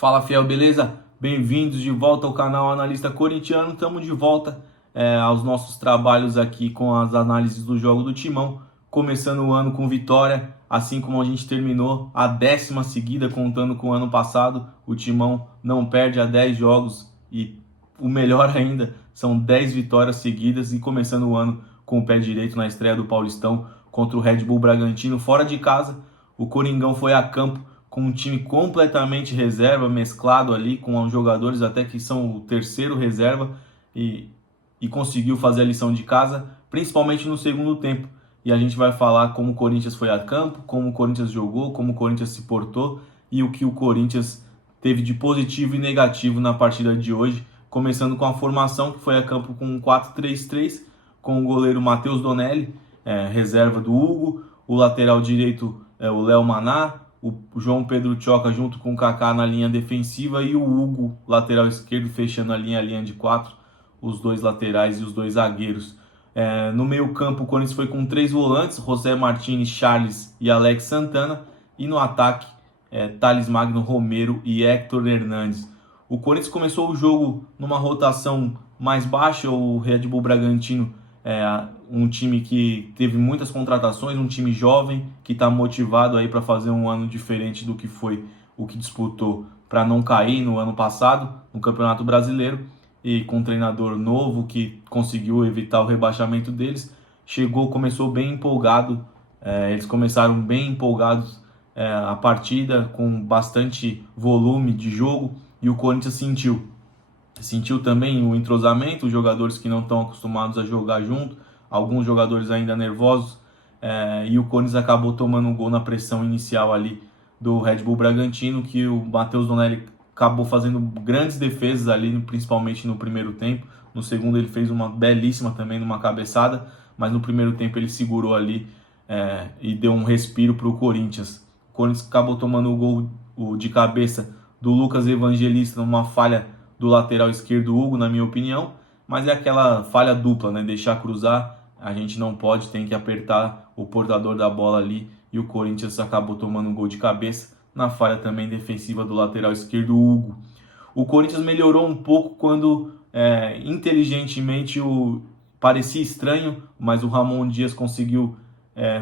Fala, fiel, beleza? Bem-vindos de volta ao canal Analista Corintiano. Estamos de volta aos nossos trabalhos aqui com as análises do jogo do Timão, começando o ano com vitória, assim como a gente terminou a 10ª seguida, contando com o ano passado. O Timão não perde há 10 jogos e o melhor ainda, são 10 vitórias seguidas e começando o ano com o pé direito na estreia do Paulistão contra o Red Bull Bragantino fora de casa. O Coringão foi a campo com um time completamente reserva, mesclado ali com os jogadores até que são o terceiro reserva e conseguiu fazer a lição de casa, principalmente no segundo tempo. E a gente vai falar como o Corinthians foi a campo, como o Corinthians jogou, como o Corinthians se portou e o que o Corinthians teve de positivo e negativo na partida de hoje, começando com a formação que foi a campo com um 4-3-3, com o goleiro Matheus Donelli, reserva do Hugo, o lateral direito o Léo Maná, o João Pedro Tchoca junto com o Kaká na linha defensiva e o Hugo, lateral esquerdo, fechando a linha de 4, os dois laterais e os dois zagueiros. No meio campo o Corinthians foi com 3 volantes, José Martínez, Charles e Alex Santana, e no ataque Thales Magno, Romero e Héctor Hernandes. O Corinthians começou o jogo numa rotação mais baixa, o Red Bull Bragantino um time que teve muitas contratações, um time jovem que está motivado aí para fazer um ano diferente do que foi o que disputou para não cair no ano passado no Campeonato Brasileiro, e com um treinador novo que conseguiu evitar o rebaixamento deles. Começou bem empolgado, eles começaram bem empolgados a partida, com bastante volume de jogo, e o Corinthians sentiu também o entrosamento, os jogadores que não estão acostumados a jogar junto, alguns jogadores ainda nervosos, e o Corinthians acabou tomando um gol na pressão inicial ali do Red Bull Bragantino, que o Matheus Donelli acabou fazendo grandes defesas ali, principalmente no primeiro tempo. No segundo ele fez uma belíssima também numa cabeçada, mas no primeiro tempo ele segurou ali e deu um respiro para o Corinthians. O Corinthians acabou tomando o gol de cabeça do Lucas Evangelista numa falha do lateral esquerdo Hugo, na minha opinião, mas é aquela falha dupla, né? Deixar cruzar, a gente não pode, tem que apertar o portador da bola ali, e o Corinthians acabou tomando um gol de cabeça na falha também defensiva do lateral esquerdo Hugo. O Corinthians melhorou um pouco quando inteligentemente parecia estranho, mas o Ramon Dias conseguiu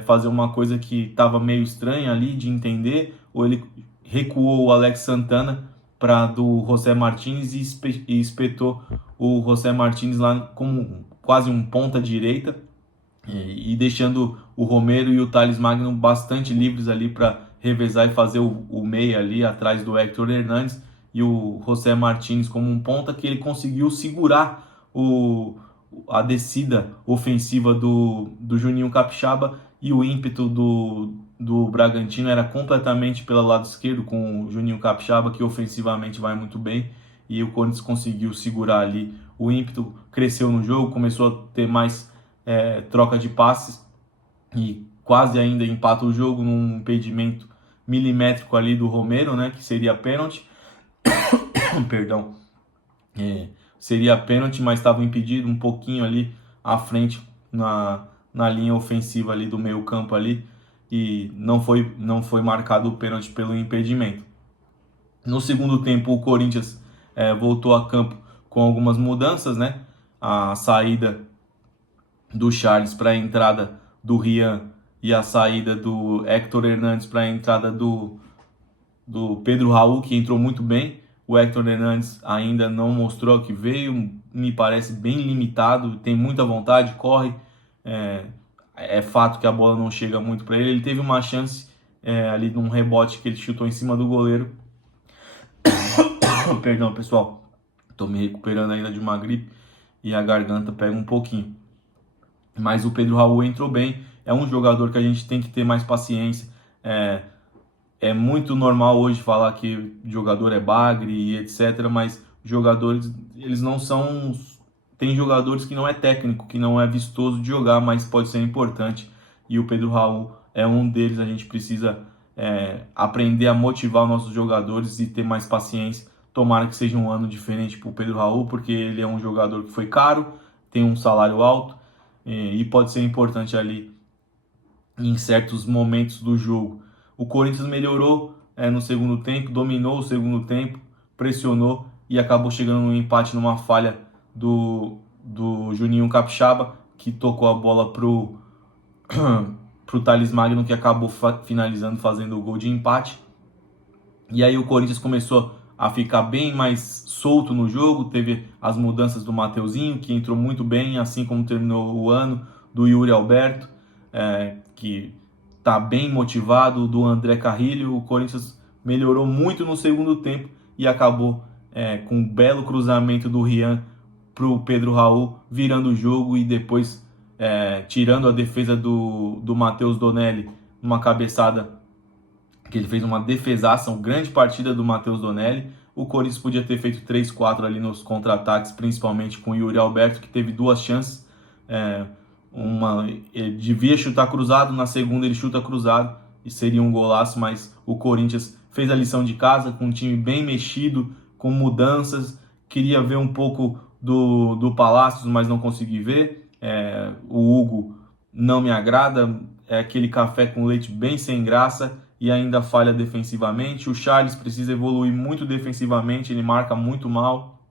fazer uma coisa que estava meio estranha ali de entender, ou ele recuou o Alex Santana para do José Martínez e espetou o José Martínez lá como quase um ponta direita, e deixando o Romero e o Thales Magno bastante livres ali para revezar e fazer o meia ali atrás do Héctor Hernandes, e o José Martínez como um ponta que ele conseguiu segurar a descida ofensiva do Juninho Capixaba, e o ímpeto do Bragantino era completamente pelo lado esquerdo, com o Juninho Capixaba, que ofensivamente vai muito bem, e o Corinthians conseguiu segurar ali. O ímpeto cresceu no jogo, começou a ter mais troca de passes, e quase ainda empata o jogo num impedimento milimétrico ali do Romero, né, que seria pênalti. Perdão. Seria pênalti, mas estava impedido um pouquinho ali à frente na linha ofensiva ali do meio campo ali, e não foi marcado o pênalti pelo impedimento. No segundo tempo o Corinthians voltou a campo com algumas mudanças, né? A saída do Charles para a entrada do Rian, e a saída do Héctor Hernandes para a entrada do Pedro Raul, que entrou muito bem. O Héctor Hernandes ainda não mostrou que veio, me parece bem limitado, tem muita vontade, corre, é fato que a bola não chega muito para ele. Ele teve uma chance ali num rebote que ele chutou em cima do goleiro. Perdão, pessoal, estou me recuperando ainda de uma gripe e a garganta pega um pouquinho. Mas o Pedro Raul entrou bem, é um jogador que a gente tem que ter mais paciência. É muito normal hoje falar que jogador é bagre e etc, mas jogadores, eles não são... Tem jogadores que não é técnico, que não é vistoso de jogar, mas pode ser importante, e o Pedro Raul é um deles. A gente precisa aprender a motivar os nossos jogadores e ter mais paciência. Tomara que seja um ano diferente para o Pedro Raul, porque ele é um jogador que foi caro, tem um salário alto, e pode ser importante ali em certos momentos do jogo. O Corinthians melhorou no segundo tempo, dominou o segundo tempo, pressionou e acabou chegando no empate numa falha do Juninho Capixaba, que tocou a bola pro Thales Magno, que acabou finalizando, fazendo o gol de empate. E aí o Corinthians começou a ficar bem mais solto no jogo, teve as mudanças do Mateuzinho, que entrou muito bem, assim como terminou o ano, do Yuri Alberto, que está bem motivado, do André Carrilho. O Corinthians melhorou muito no segundo tempo e acabou com um belo cruzamento do Rian para o Pedro Raul, virando o jogo e depois tirando a defesa do Matheus Donelli, uma cabeçada que ele fez, uma defesaça, uma grande partida do Matheus Donelli. O Corinthians podia ter feito 3-4 ali nos contra-ataques, principalmente com o Yuri Alberto, que teve duas chances. Ele devia chutar cruzado, na segunda ele chuta cruzado e seria um golaço, mas o Corinthians fez a lição de casa com um time bem mexido, com mudanças. Queria ver um pouco do Palácios, mas não consegui ver. O Hugo não me agrada, é aquele café com leite bem sem graça e ainda falha defensivamente. O Charles precisa evoluir muito defensivamente, ele marca muito mal.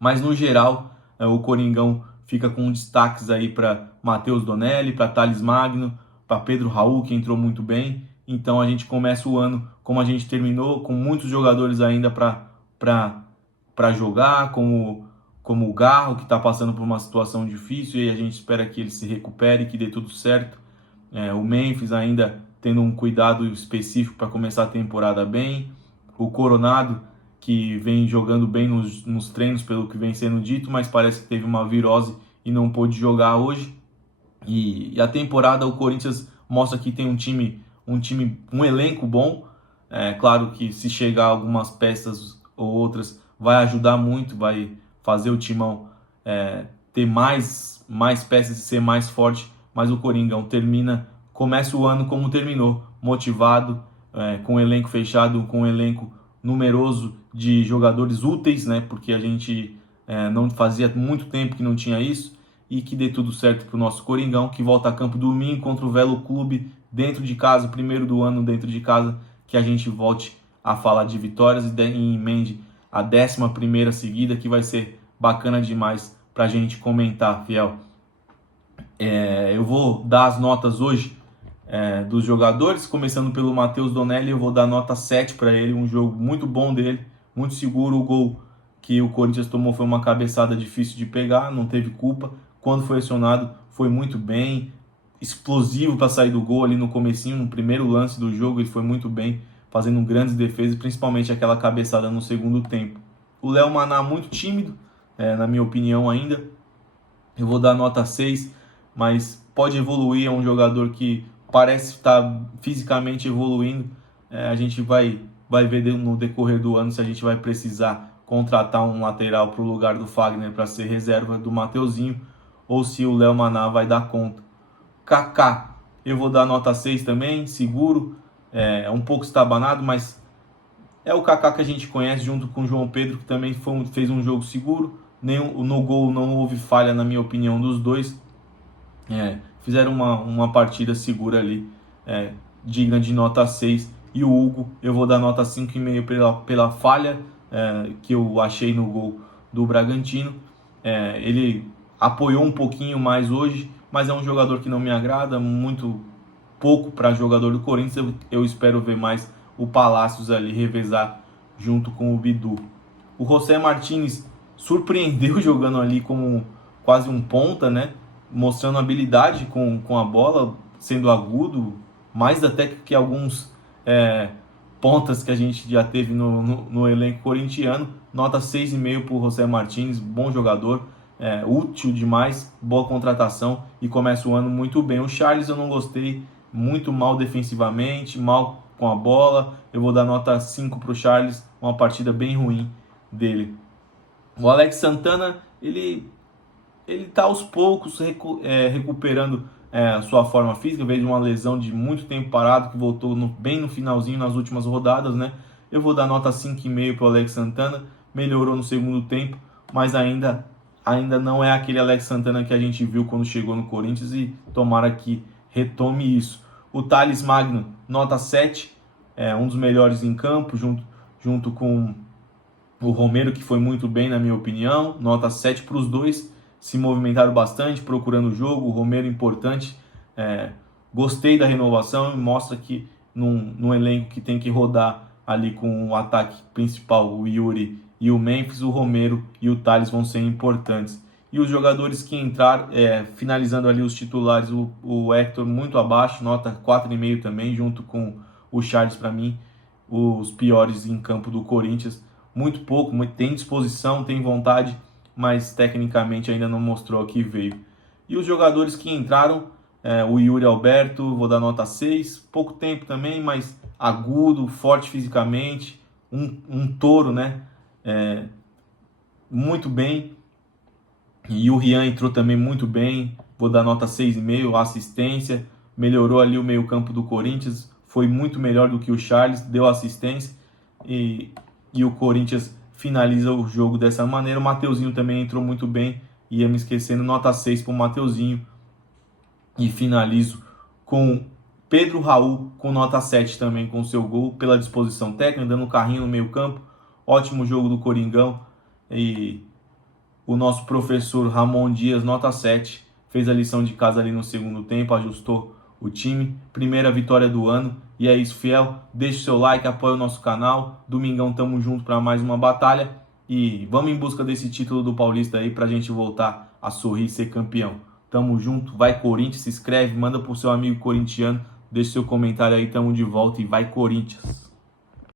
Mas no geral, o Coringão fica com destaques aí para Matheus Donelli, para Thales Magno, para Pedro Raul, que entrou muito bem. Então a gente começa o ano como a gente terminou, com muitos jogadores ainda para jogar, como o Garro, que está passando por uma situação difícil, e a gente espera que ele se recupere, que dê tudo certo. O Memphis ainda tendo um cuidado específico para começar a temporada bem. O Coronado, que vem jogando bem nos treinos, pelo que vem sendo dito, mas parece que teve uma virose e não pôde jogar hoje. E a temporada, o Corinthians mostra que tem um elenco bom. Claro que se chegar algumas peças ou outras, vai ajudar muito, vai fazer o Timão ter mais peças e ser mais forte, mas o Coringão começa o ano como terminou, motivado, com o elenco fechado, com um elenco numeroso de jogadores úteis, né? Porque a gente não fazia muito tempo que não tinha isso, e que dê tudo certo para o nosso Coringão, que volta a campo domingo contra o Velo Clube, dentro de casa, primeiro do ano dentro de casa, que a gente volte a falar de vitórias e emende a 11ª seguida, que vai ser bacana demais para a gente comentar, fiel. Eu vou dar as notas hoje dos jogadores, começando pelo Matheus Donelli. Eu vou dar nota 7 para ele, um jogo muito bom dele, muito seguro. O gol que o Corinthians tomou foi uma cabeçada difícil de pegar, não teve culpa. Quando foi acionado, foi muito bem, explosivo para sair do gol ali no comecinho, no primeiro lance do jogo, ele foi muito bem, fazendo grandes defesas, principalmente aquela cabeçada no segundo tempo. O Léo Maná muito tímido, na minha opinião ainda. Eu vou dar nota 6, mas pode evoluir, é um jogador que parece estar fisicamente evoluindo. A gente vai ver no decorrer do ano se a gente vai precisar contratar um lateral para o lugar do Fagner para ser reserva do Mateuzinho, ou se o Léo Maná vai dar conta. Kaká, eu vou dar nota 6 também, seguro, é um pouco estabanado, mas é o Kaká que a gente conhece, junto com o João Pedro, que também fez um jogo seguro. No gol não houve falha, na minha opinião, dos dois. Fizeram uma partida segura ali, digna de nota 6. E o Hugo, eu vou dar nota 5,5 pela falha que eu achei no gol do Bragantino. Ele apoiou um pouquinho mais hoje, mas é um jogador que não me agrada, muito pouco para jogador do Corinthians. Eu espero ver mais o Palácios ali revezar junto com o Bidu. O José Martínez surpreendeu jogando ali como quase um ponta, né? Mostrando habilidade com a bola, sendo agudo, mais até que alguns pontas que a gente já teve no elenco corintiano. Nota 6,5 para o José Martínez, bom jogador, útil demais, boa contratação e começa o ano muito bem. O Charles eu não gostei, muito mal defensivamente, mal com a bola. Eu vou dar nota 5 para o Charles, uma partida bem ruim dele. O Alex Santana, ele está aos poucos recuperando a sua forma física, veio de uma lesão de muito tempo parado, que voltou bem no finalzinho, nas últimas rodadas, né? Eu vou dar nota 5,5 para o Alex Santana, melhorou no segundo tempo, mas ainda não é aquele Alex Santana que a gente viu quando chegou no Corinthians, e tomara que retome isso. O Thales Magno, nota 7, um dos melhores em campo, junto com O Romero, que foi muito bem, na minha opinião, nota 7 para os dois, se movimentaram bastante, procurando o jogo. O Romero importante, gostei da renovação e mostra que num elenco que tem que rodar ali com o ataque principal, o Yuri e o Memphis, o Romero e o Tales vão ser importantes. E os jogadores que entraram, finalizando ali os titulares, o Hector muito abaixo, nota 4,5 também, junto com o Charles, para mim, os piores em campo do Corinthians. Muito pouco, tem disposição, tem vontade, mas tecnicamente ainda não mostrou que veio. E os jogadores que entraram, o Yuri Alberto, vou dar nota 6, pouco tempo também, mas agudo, forte fisicamente, um touro, né? Muito bem. E o Rian entrou também muito bem, vou dar nota 6,5, assistência, melhorou ali o meio-campo do Corinthians, foi muito melhor do que o Charles, deu assistência e o Corinthians finaliza o jogo dessa maneira. O Mateuzinho também entrou muito bem, ia me esquecendo, nota 6 para o Mateuzinho. E finalizo com Pedro Raul, com nota 7 também, com seu gol, pela disposição técnica, dando carrinho no meio-campo. Ótimo jogo do Coringão. E o nosso professor Ramon Dias, nota 7, fez a lição de casa ali no segundo tempo, ajustou o time. Primeira vitória do ano. E é isso, fiel. Deixe seu like, apoie o nosso canal. Domingão tamo junto para mais uma batalha. E vamos em busca desse título do Paulista aí pra gente voltar a sorrir e ser campeão. Tamo junto, vai Corinthians, se inscreve, manda pro seu amigo corintiano, deixa seu comentário aí, tamo de volta e vai Corinthians!